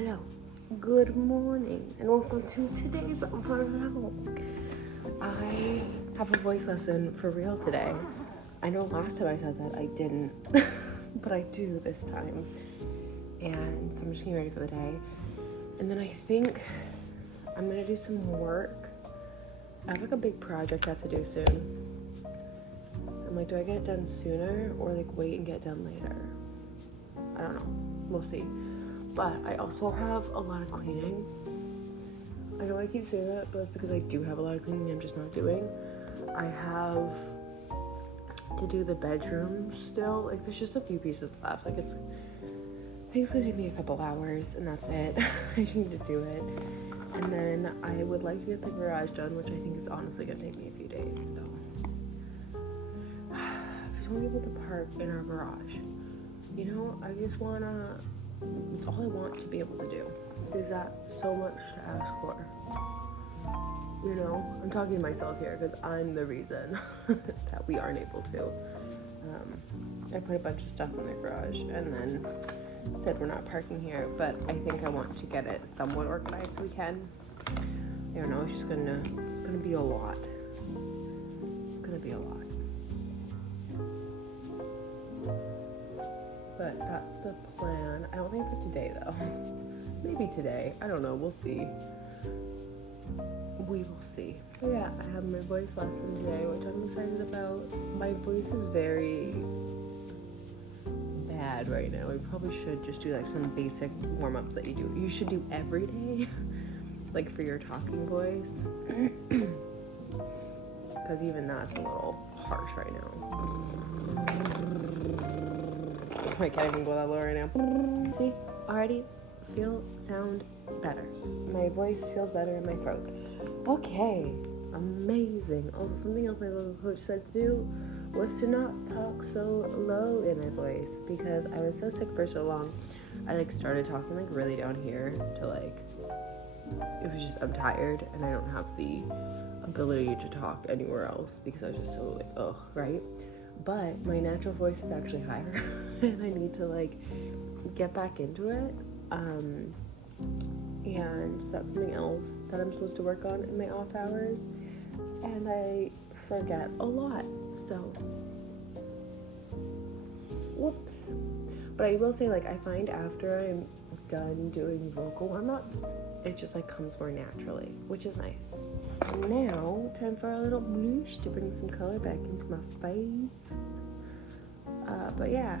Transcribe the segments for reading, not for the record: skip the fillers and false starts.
Hello, good morning, and welcome to today's vlog. I have a voice lesson for real today. I know last time I said that I didn't, but I do this time. And so I'm just getting ready for the day. And then I think I'm gonna do some work. I have like a big project I have to do soon. I'm like, do I get it done sooner or like wait and get it done later? I don't know, we'll see. But I also have a lot of cleaning. I know I keep saying that, but it's because I do have a lot of cleaning I'm just not doing. I have to do the bedroom still. Like, there's just a few pieces left. Like, I think it's gonna take me a couple hours, and that's it. I just need to do it. And then I would like to get the garage done, which I think is honestly gonna take me a few days, so. I just want to be able to park in our garage. You know, I just wanna, it's all I want to be able to do. Is that so much to ask for? You know, I'm talking to myself here because I'm the reason that we aren't able to. I put a bunch of stuff in the garage and then said we're not parking here, but I think I want to get it somewhat organized so we can. I don't know, it's gonna be a lot. It's gonna be a lot. But that's the plan. I don't think for today though. Maybe today. I don't know. We'll see. We will see. So yeah, I have my voice lesson today, which I'm excited about. My voice is very bad right now. We probably should just do like some basic warm-ups that you should do every day. Like for your talking voice. Because even that's a little harsh right now. I can't even go that low right now. See, already sound better. My voice feels better in my throat. Okay, amazing. Also, something else my vocal coach said to do was to not talk so low in my voice because I was so sick for so long. I like started talking like really down here to like, it was just, I'm tired and I don't have the ability to talk anywhere else because I was just so like, ugh, right? But my natural voice is actually higher and I need to like get back into it. And so that's something else that I'm supposed to work on in my off hours. And I forget a lot, so whoops. But I will say, like, I find after I'm done doing vocal warm-ups, it just like comes more naturally, which is nice. Now, time for a little blush to bring some color back into my face. But yeah,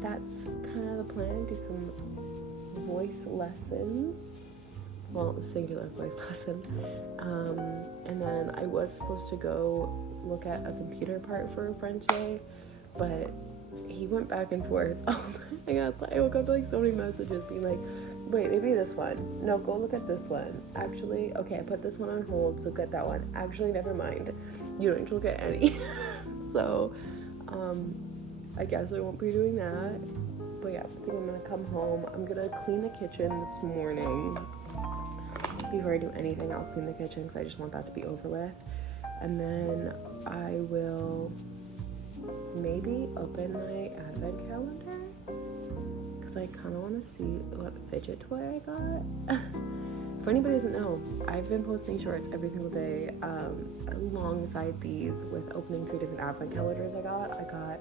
that's kind of the plan. Do some voice lessons. Well, a singular voice lesson. And then I was supposed to go look at a computer part for a friend today, but he went back and forth. Oh my god, I woke up to like so many messages being like, wait, maybe this one. No, go look at this one. Actually, okay, I put this one on hold, so get that one. Actually, never mind. You don't need to look at any. So, I guess I won't be doing that. But yeah, I think I'm gonna come home. I'm gonna clean the kitchen this morning. Before I do anything, I'll clean the kitchen because I just want that to be over with. And then I will maybe open my advent calendar because I kind of want to see what fidget toy I got. For anybody who doesn't know, I've been posting shorts every single day alongside these with opening 3 different advent calendars I got. I got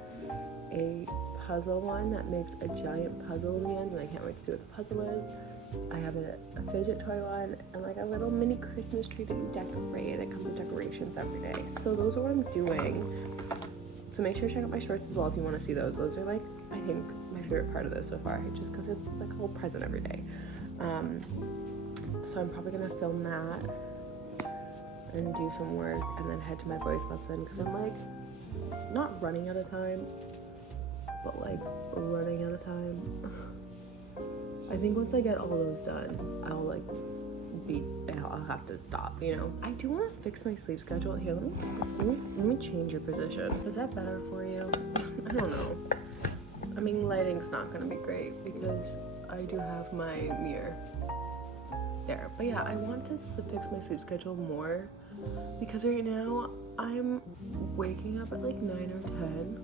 a puzzle one that makes a giant puzzle in the end, and I can't wait to see what the puzzle is. I have a fidget toy one and like a little mini Christmas tree that you decorate. It comes with decorations every day. So those are what I'm doing. So make sure to check out my shorts as well if you want to see those. Those are like, I think, my favorite part of this so far, just because it's like a whole present every day. So I'm probably gonna film that and do some work and then head to my voice lesson because I'm like not running out of time, but like running out of time. I think once I get all those done, I'll have to stop, you know? I do want to fix my sleep schedule. Here, let me change your position. Is that better for you? I don't know. I mean, lighting's not gonna be great because I do have my mirror there. But yeah, I want to fix my sleep schedule more because right now I'm waking up at like 9 or 10,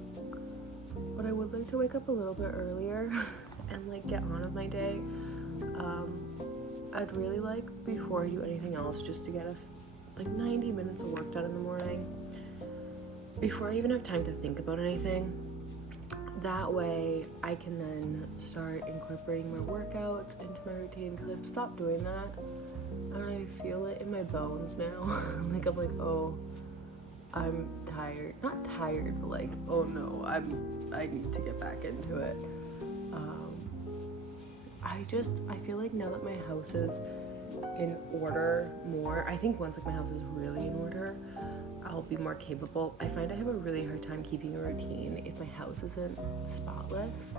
but I would like to wake up a little bit earlier and like get on with my day. I'd really like, before I do anything else, just to get like 90 minutes of work done in the morning before I even have time to think about anything. That way I can then start incorporating my workouts into my routine, because I've stopped doing that and I feel it in my bones now. Like I'm like, oh, I'm tired. Not tired, but like, oh no, I need to get back into it. I feel like now that my house is in order more, I think once like my house is really in order, I'll be more capable. I find I have a really hard time keeping a routine if my house isn't spotless,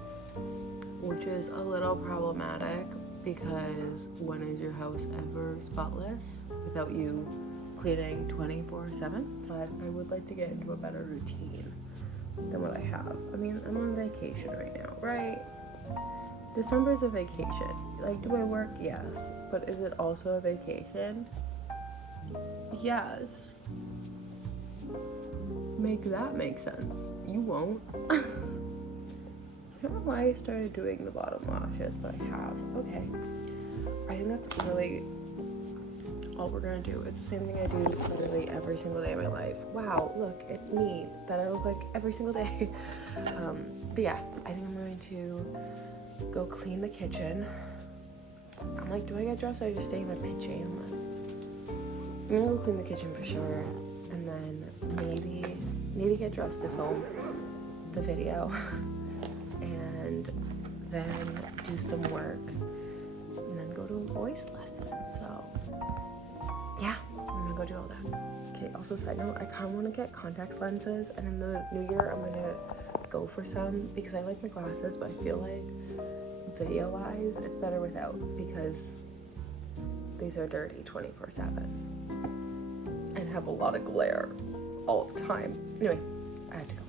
which is a little problematic, because when is your house ever spotless without you cleaning 24/7? But I would like to get into a better routine than what I have. I mean, I'm on vacation right now, right? December's a vacation. Like, do I work? Yes. But is it also a vacation? Yes. Make that make sense. You won't. I don't know why I started doing the bottom lashes, but I have. Okay. I think that's really all we're gonna do. It's the same thing I do literally every single day of my life. Wow, look, it's me that I look like every single day. But yeah, I think I'm going to go clean the kitchen. I'm like, do I get dressed or I just stay in my pajamas? I'm gonna go clean the kitchen for sure, and then maybe get dressed to film the video, and then do some work, and then go to a voice lesson. So yeah, I'm gonna go do all that. Okay, also side note, I kind of want to get contact lenses, and in the new year I'm gonna go for some, because I like my glasses, but I feel like video wise it's better without, because these are dirty 24/7 and have a lot of glare all the time. Anyway, I have to go.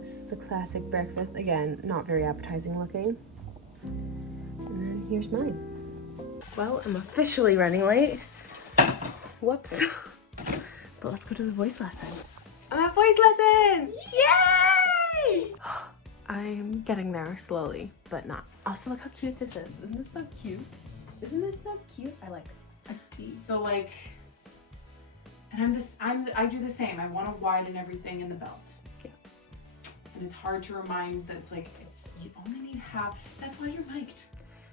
This is the classic breakfast. Again, not very appetizing looking. And then here's mine. Well, I'm officially running late. Whoops. But let's go to the voice lesson. I'm at voice lesson! Yay! I'm getting there slowly, but not. Also, look how cute this is. Isn't this so cute? Isn't this so cute? I like it. So like, and I do the same. I want to widen everything in the belt. Yeah. And it's hard to remind that you only need half. That's why you're mic'd.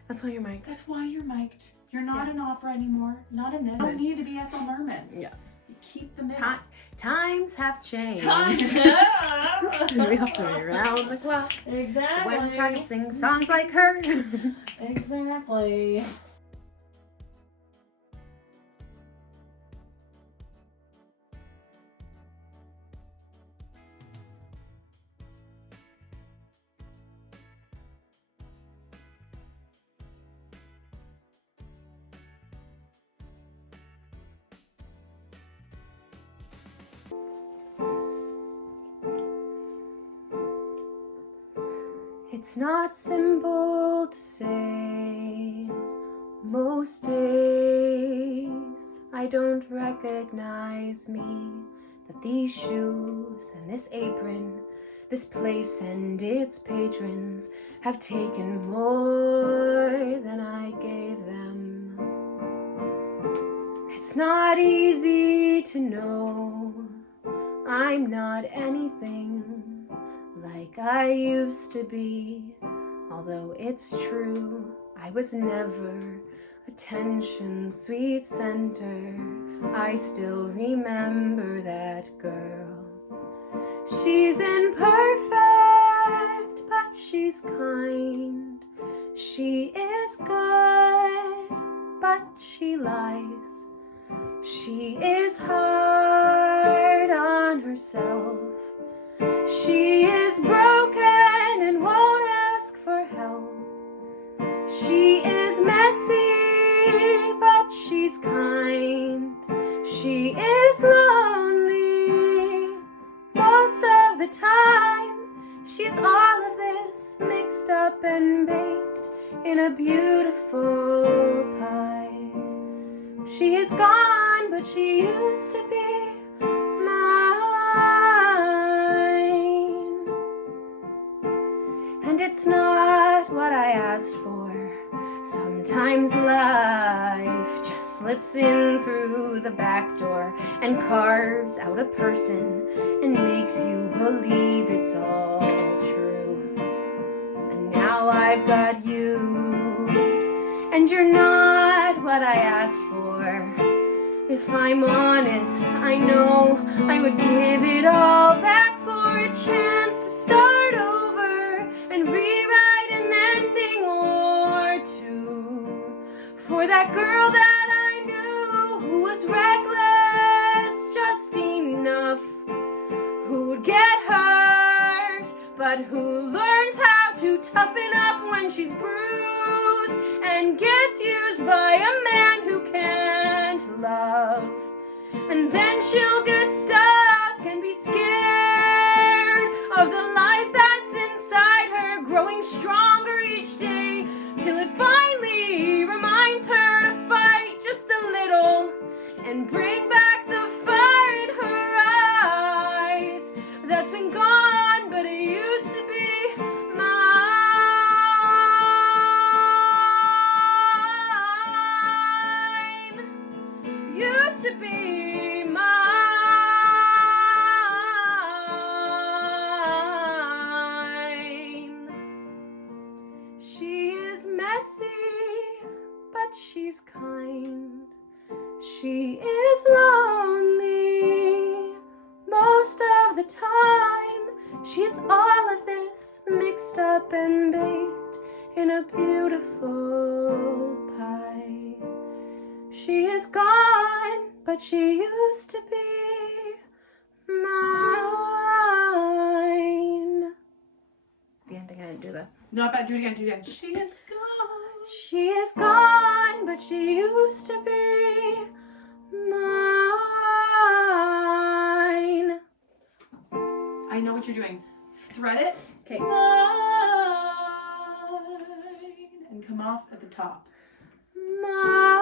That's why you're mic'd. That's why you're mic'd. You're not an opera anymore. Not in this. You don't need to be Ethel Merman. Yeah. You keep the middle. Times have changed. Times. We have to be around the clock. Exactly. When trying to sing songs like her. Exactly. It's not simple to say. Most days I don't recognize me. That these shoes and this apron, this place and its patrons have taken more than I gave them. It's not easy to know I'm not anything like I used to be, although it's true I was never attention sweet center. I still remember that girl. She's imperfect, but she's kind. She is good, but she lies. She is hard on herself. She is broken and won't ask for help. She is messy, but she's kind. She is lonely most of the time. She's all of this mixed up and baked in a beautiful pie. She is gone, but she used to be mine. And it's not what I asked for. Sometimes life just slips in through the back door and carves out a person and makes you believe it's all true. And now I've got you, and you're not what I asked for. If I'm honest, I know I would give it all back for a chance to start over and rewrite an ending or two for that girl that I knew who was reckless just enough, who would get hurt, but who learns how to toughen up when she's bruised and gets used by a man who can't love. And then she'll get stuck and be scared of the life that's inside her, growing stronger each day till it finally reminds her to fight just a little and bring back the fire in her eyes that's been gone, but it used to be mine. Used to be mine. She is messy, but she's kind. She is lonely most of the time. She is all of this mixed up and baked in a beautiful pie. She is gone, but she used to be mine. The ending, I didn't do that. Not bad. Do it again. Do it again. She is gone. She is gone, but she used to be mine. I know what you're doing. Thread it. Okay. Mine. And come off at the top. Mine.